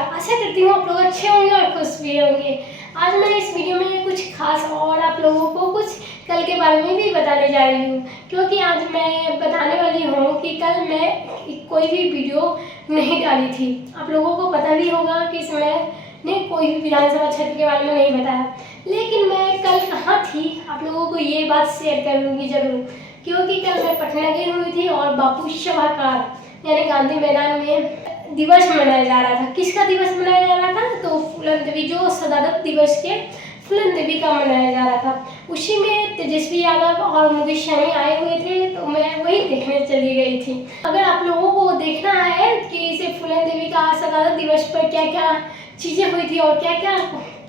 नमस्कार। आशा करती हूँ आप लोग अच्छे होंगे और खुश भी होंगे। आज मैं इस वीडियो में कुछ खास और आप लोगों को कुछ कल के बारे में भी बताने जा रही हूँ, क्योंकि आज मैं बताने वाली हूँ कि कल मैं कोई भी वीडियो नहीं डाली थी। आप लोगों को पता भी होगा कि मैंने कोई भी विधानसभा क्षेत्र के बारे में नहीं बताया, लेकिन मैं कल कहाँ थी आप लोगों को ये बात शेयर करूँगी ज़रूर, क्योंकि कल मैं पटना गई हुई थी और बापू सभागार यानी गांधी मैदान में दिवस मनाया जा रहा था। किसका दिवस मनाया जा रहा था? तो फूलन देवी, जो शहादत दिवस के फूलन देवी का मनाया जा रहा था। उसी में तेजस्वी यादव और मुकेश सहनी आए हुए थे, तो मैं वही देखने चली गई थी। अगर आप लोगों को देखना है कि इसे फूलन देवी का शहादत दिवस पर क्या क्या चीज़ें हुई थी और क्या क्या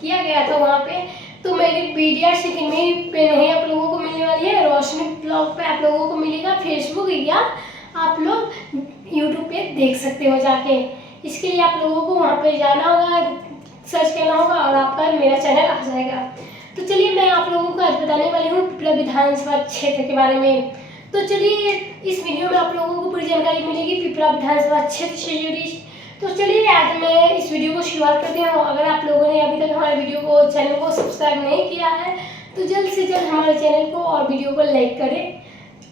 किया गया था वहाँ पे, तो मेरी वीडियो सेकंड पे नहीं आप लोगों को मिलने वाली है, रोशनी ब्लॉग पे आप लोगों को मिलेगा, फेसबुक या आप लोग यूट्यूब पे देख सकते हो जाके। इसके लिए आप लोगों को वहाँ पे जाना होगा, सर्च करना होगा और आपका मेरा चैनल आ जाएगा। तो चलिए मैं आप लोगों को आज बताने वाली हूँ पिपरा विधानसभा क्षेत्र के बारे में। तो चलिए इस वीडियो में आप लोगों को पूरी जानकारी मिलेगी पिपरा विधानसभा क्षेत्र से जुड़ी। तो चलिए आज मैं इस वीडियो को शुरुआत करती हूँ। अगर आप लोगों ने अभी तक हमारे वीडियो को चैनल को सब्सक्राइब नहीं किया है तो जल्द से जल्द हमारे चैनल को और वीडियो को लाइक करें,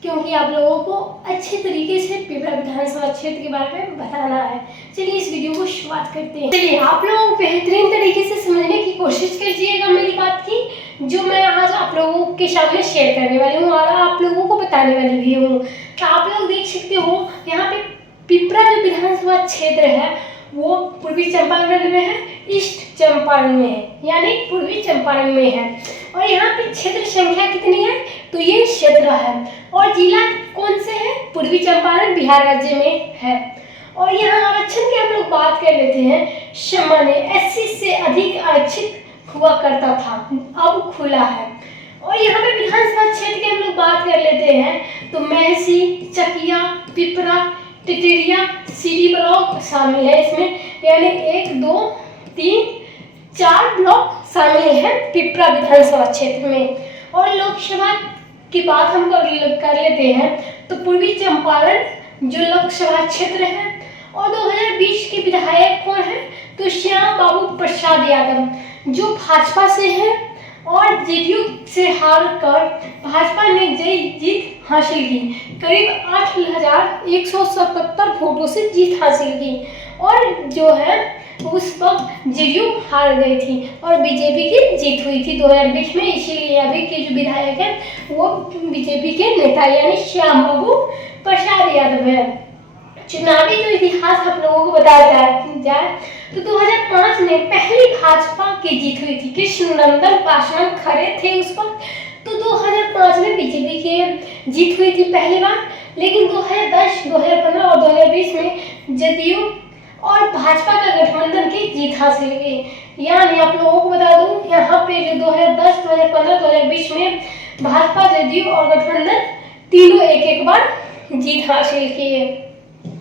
क्योंकि आप लोगों को अच्छे तरीके से पिपरा विधानसभा क्षेत्र के बारे में बताना है। चलिए इस वीडियो को शुरुआत करते हैं। चलिए आप लोग बेहतरीन तरीके से समझने की कोशिश कीजिएगा मेरी बात की, जो मैं आज आप लोगों के सामने शेयर करने वाली हूँ और आप लोगों को बताने वाली भी हूँ। तो आप लोग देख सकते हो यहाँ पे पिपरा जो विधानसभा क्षेत्र है वो पूर्वी चंपारण में है, ईस्ट चंपारण में है, यानी पूर्वी चंपारण में है। और यहाँ पे क्षेत्र संख्या कितनी है? तो ये 17 है। और जिला कौन से है? पूर्वी चंपारण बिहार राज्य में है। और यहाँ आरक्षण की हम लोग बात कर लेते हैं। सामान्य SC से अधिक आरक्षित हुआ करता था, अब खुला है। और यहाँ पे विधानसभा क्षेत्र की हम लोग बात कर लेते हैं तो महसी, चकिया, पिपरा, टिटरिया, सीडी ब्लॉक शामिल है इसमें, यानी 1, 2, 3, 4 ब्लॉक शामिल है पिपरा विधानसभा क्षेत्र में। और लोकसभा की बात हम कर लेते हैं तो पूर्वी चंपारण जो लोकसभा क्षेत्र है। और 2020 के विधायक कौन है? तो श्याम बाबू प्रसाद यादव जो भाजपा से है और जेडीयू से हार कर भाजपा ने जीत हासिल की, करीब 8,177 वोटों से जीत हासिल की। और जो है उस वक्त जेडीयू हार गई थी और बीजेपी की जीत हुई थी 2020 में, इसीलिए अभी के जो विधायक है वो बीजेपी के नेता यानी श्याम बाबू प्रसाद यादव है। चुनावी जो इतिहास आप लोगों को बताया जाए तो 2005 में पहली भाजपा की जीत हुई थी, कृष्णनंदन पासवान खड़े थे उस वक्त। तो 2005 में बीजेपी की जीत हुई थी पहली बार, लेकिन 2010, 2015 और 2020 में जदयू और भाजपा का गठबंधन की जीत हासिल की। यानी आप लोगों को बता दूं यहाँ पे जो 2010, 2015, 2020 में भाजपा, जदयू और गठबंधन तीनों एक बार जीत हासिल किए।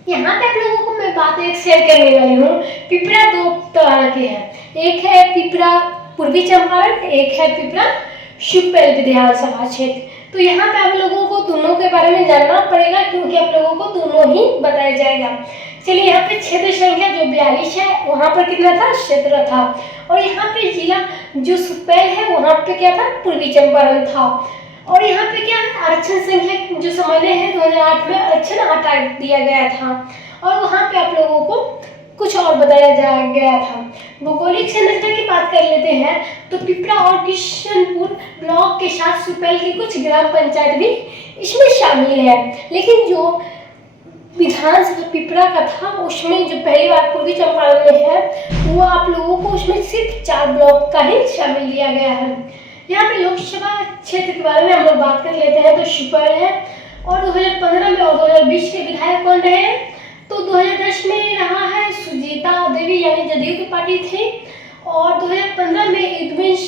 यहाँ पे आप लोगों को मैं बात एक शेयर करने वाली हूँ। पिपरा 2 तरह के हैं, एक है पिपरा पूर्वी चंपारण, एक है पिपरा सुपेल विधानसभा क्षेत्र। तो यहाँ पे आप लोगों को दोनों के बारे में जानना पड़ेगा, क्योंकि आप लोगों को दोनों ही बताया जाएगा। चलिए यहाँ पे क्षेत्र संख्या जो 42 है वहाँ पर कितना था? 17 था। और यहाँ पे जिला जो सुपेल है वहाँ पे क्या था? पूर्वी चंपारण था। और यहाँ पे क्या है? आरक्षण संख्या जो सामान्य है 2008 में आरक्षण हटा दिया गया था। और वहाँ पे आप लोगों को कुछ और बताया गया था। भौगोलिक संरचना की बात कर लेते हैं तो पिपरा और किशनपुर ब्लॉक के साथ सुपेल की कुछ ग्राम पंचायत भी इसमें शामिल है। लेकिन जो विधानसभा पिपरा का था उसमें जो पहली बार पूर्वी चंपारण में है वो आप लोगों को उसमें सिर्फ 4 ब्लॉक का ही शामिल लिया गया है। यहाँ पे लोकसभा क्षेत्र के बारे में हम लोग बात कर लेते हैं तो सुपेल है। और 2015 में और 2020 के विधायक कौन रहे हैं? तो 2010 में रहा है सुजीता देवी, यानी जदयू की पार्टी थी। और 2015 में युद्धवेश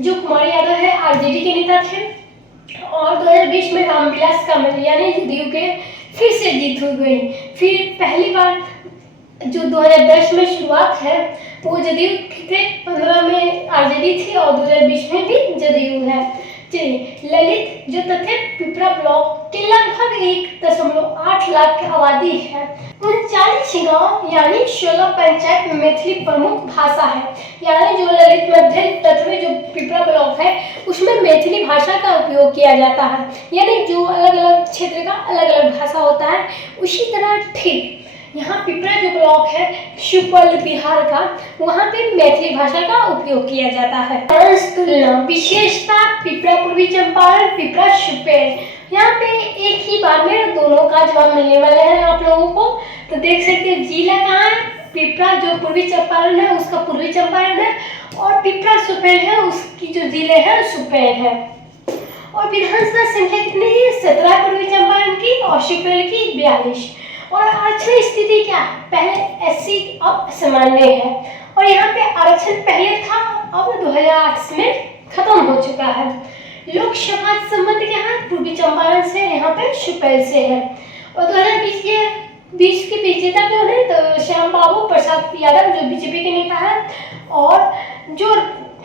जो कुमार यादव है आरजेडी के नेता थे। और 2020 में रामविलास कामत यानी जदयू के फिर से जीत हो गई। फिर पहली बार जो 2010 में शुरुआत है वो जदयू थे, 15 में आरजेडी थी और 2020 में भी जदयू है। चलिए, ललित जो तथ्य पिपरा ब्लॉक के लगभग 1.8 लाख की आबादी है, 39 गांव यानी 16 पंचायत में मैथिली प्रमुख भाषा है। यानी जो ललित मध्य तत्व जो पिपरा ब्लॉक है उसमें मैथिली भाषा का उपयोग किया जाता है। यानी जो अलग अलग क्षेत्र का अलग अलग भाषा होता है, उसी तरह ठीक यहाँ पिपरा जो ब्लॉक है सुपौल बिहार का, वहाँ पे मैथिली भाषा का उपयोग किया जाता है। तुलना विशेषता पिपरा पूर्वी चंपारण, पिपरा सुपौल। यहाँ पे एक ही बार में दोनों का जवाब मिलने वाला है आप लोगों को। तो देख सकते हैं जिला कहाँ है, पिपरा जो पूर्वी चंपारण है उसका पूर्वी चंपारण है, और पिपरा सुपौल है उसकी जो जिले है सुपौल है। और विधानसभा संख्या कितनी है, 17 पूर्वी चंपारण की और सुपौल की 42। और आरक्षण स्थिति क्या है, पहले एससी अब सामान्य है, और यहाँ पे आरक्षण पहले था अब 2008 में खत्म हो चुका है। लोकसभा संबंध क्या है, पूर्वी चंपारण से, यहाँ पे सुपौल से है। और 2020 के विजेता कौन है, तो श्याम बाबू प्रसाद यादव जो बीजेपी के नेता है, और जो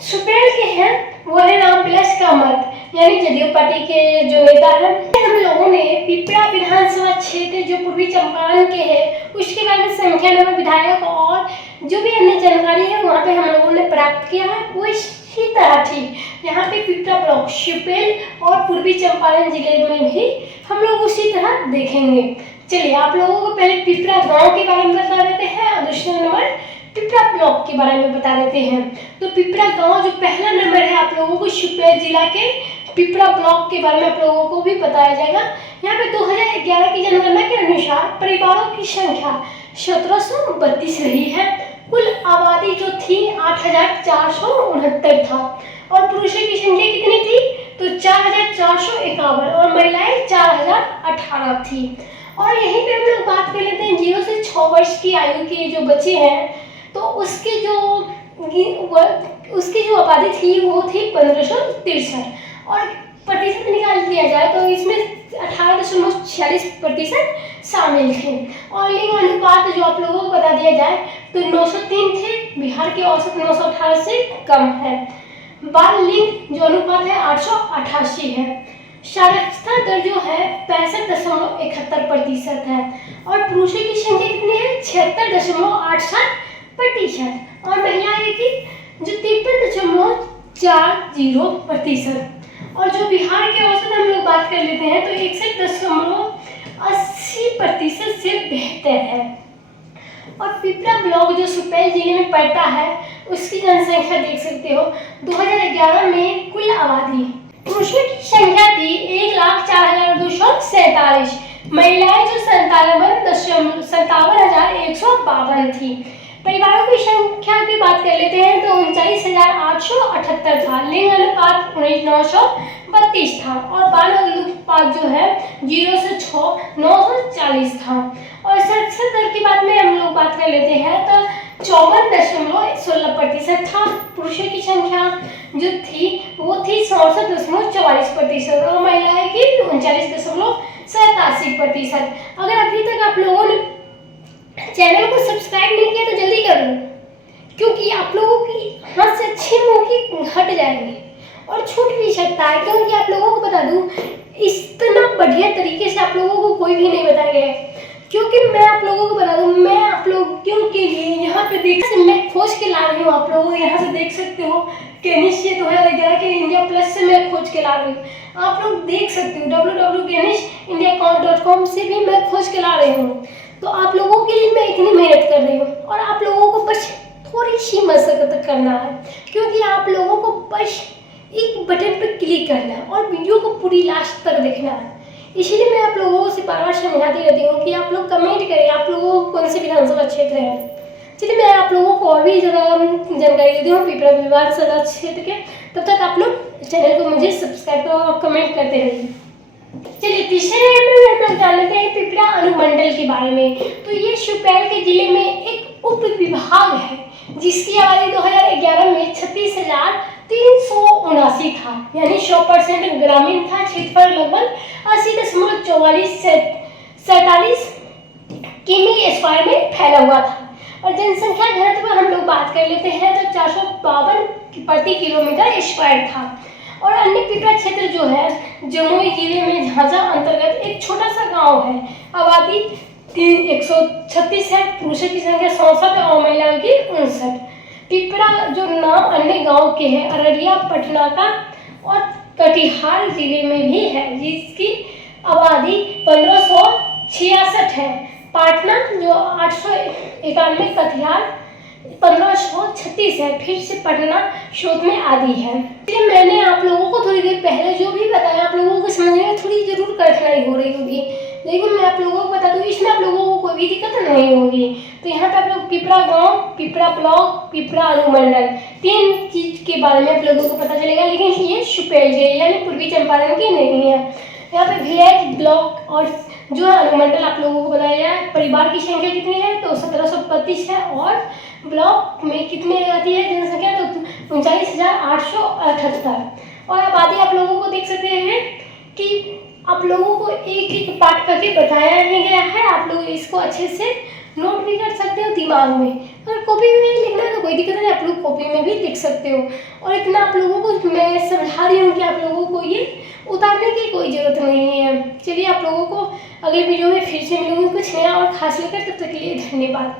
सुपौल के हैं वो है रामविलास कामत यानी जदयू पार्टी के जो नेता हैं। हम लोगों ने पिपरा विधानसभा क्षेत्र जो पूर्वी चंपारण के है उसके बारे में संख्या नंबर विधायक और जो भी अन्य जानकारी है वहाँ पे हम लोगों ने प्राप्त किया है। वो इसी तरह ठीक यहाँ पे पिपरा ब्लॉक सुपौल और पूर्वी चंपारण जिले में भी हम लोग उसी तरह देखेंगे। चलिए आप लोगों को पहले पिपरा गाँव के बारे में बता देते हैं और दूसरा नंबर पिपरा ब्लॉक के बारे में बता देते हैं। तो पिपरा गांव जो पहला नंबर है आप लोगों को सुपौल जिला के पिपरा ब्लॉक के बारे में आप लोगों को भी बताया जाएगा। यहाँ पे 2011 की जनगणना के अनुसार परिवारों की संख्या 1732 रही है। कुल आबादी जो थी 8469 था, और पुरुषों की संख्या कितनी थी, तो 4451, और महिलाएं 4018 थी। और यहीं पे हम लोग बात कर लेते हैं 0 से 6 वर्ष की आयु के जो बच्चे हैं, तो उसकी जो आबादी थी वो थी 1563, और प्रतिशत निकाल दिया जाए तो इसमें 18.46% शामिल थे। और लिंग अनुपात जो आप लोगों को बता दिया जाए तो 903 थे, बिहार के औसत 918 से कम है। बाल लिंग जो अनुपात है 888 है। साक्षरता दर जो है 65.71% है, और पुरुषों की संख्या कितनी है 76.87%, और महिलाएं की जो 53.40%। और जो बिहार के औसत हम लोग बात कर लेते हैं तो 61.80% से बेहतर है। और पिपरा ब्लॉक जो सुपौल जिले में पड़ता है उसकी जनसंख्या देख सकते हो 2011 में कुल आबादी पुरुषों की संख्या थी 1,04,247, महिलाएं जो 57,152 थी। परिवारों की संख्या की बात कर लेते हैं तो 39,878 था। लिंग अनुपात 19,932 था, और बाल अनुपात जो है 0 से 6 940 था। और साक्षरता दर की बात में हम लोग बात कर लेते हैं तो 54.16% था। पुरुषों की संख्या जो थी वो थी 67.44%, और महिलाएं की 39.87%। अगर अभी तक आप लोगों ने चैनल को सब्सक्राइब नहीं किया तो जल्दी कर लो, क्योंकि आप लोगों की हाथ से अच्छे मौके हट जाएंगे और छूट भी सकता है। क्योंकि आप लोगों को बता दूं इतना बढ़िया तरीके से आप लोगों को कोई भी नहीं बताया गया है। क्योंकि मैं आप लोगों को बता दूं, मैं आप लोगों के लिए यहाँ पे मैं खोज के ला रही हूँ। आप लोग यहाँ से देख सकते हो केनिश से 2011 के इंडिया प्लस से मैं खोज के ला रही हूँ। आप लोग देख सकते हो www.kenishindia.com से भी मैं खोज के ला रही हूँ। तो आप लोगों के लिए मैं इतनी मेहनत कर रही हूँ, और आप लोगों को बस थोड़ी सी मशक्कत करना है, क्योंकि आप लोगों को बस एक बटन पर क्लिक करना है और वीडियो को पूरी लास्ट तक देखना है। इसलिए मैं आप लोगों से बार बार समझाती रहती हूँ कि आप लोग कमेंट करें आप लोगों को कौन से विधानसभा क्षेत्र है। चलिए मैं आप लोगों को और भी जानकारी देती हूँ पिपरा विधानसभा क्षेत्र के। तब तक आप लोग चैनल को मुझे सब्सक्राइब और कमेंट करते रहिए। चलिए तीसरे नंबर में हम लोग जान लेते हैं पिपरा अनुमंडल के बारे में। तो ये सुपौल के जिले में एक उप विभाग है जिसकी आबादी 2011 में 36,379 था, यानी 100% ग्रामीण था। क्षेत्रफल लगभग 80.4447 किमी स्क्वायर में फैला हुआ था। और जनसंख्या घनत्व पर हम लोग बात कर लेते हैं तो 452 प्रति किलोमीटर स्क्वायर था। और अन्य पिपरा क्षेत्र जो है जमुई जिले में झांझा अंतर्गत एक छोटा सा गांव है। आबादी 136 है, पुरुषों की संख्या 67 और महिलाओं की 59। पिपरा जो नाम अन्य गांव के हैं अररिया, पटना का और कटिहार जिले में भी है, जिसकी आबादी 1566 है। पाटना जो 891, कटिहार 1536 है। फिर से पटना शोध में आदि है। इसलिए मैंने आप लोगों को थोड़ी देर पहले जो भी बताया, आप लोगों को समझने में थोड़ी जरूर कठिनाई हो रही होगी, लेकिन मैं आप लोगों को बता दूं इसमें आप लोगों को कोई भी दिक्कत नहीं होगी। तो यहाँ पे आप लोग पिपरा गांव, पिपरा ब्लॉक, पिपरा अनुमंडल 3 चीज के बारे में आप लोगों को पता चलेगा, लेकिन ये सुपेल यानी पूर्वी चंपारण की नहीं है। यहाँ पे विलेज, ब्लॉक और जो है अनुमंडल आप लोगों को बताया जाए। परिवार की संख्या कितनी है तो 1732 है और ब्लॉक में कितने आती है जनसंख्या तो 39,878। और आबादी आप लोगों को देख सकते हैं कि आप लोगों को एक एक पार्ट करके बताया ही गया है। आप लोग इसको अच्छे से नोट भी कर सकते हो दिमाग में। अगर कॉपी में लिखना है तो कोई दिक्कत नहीं, आप लोग कॉपी में भी लिख सकते हो। और इतना आप लोगों को मैं समझा रही हूँ कि आप लोगों को ये उतारने की कोई ज़रूरत नहीं है। चलिए आप लोगों को अगले वीडियो में फिर से मिलूंगी कुछ नया और खास लेकर, तब तक के लिए धन्यवाद।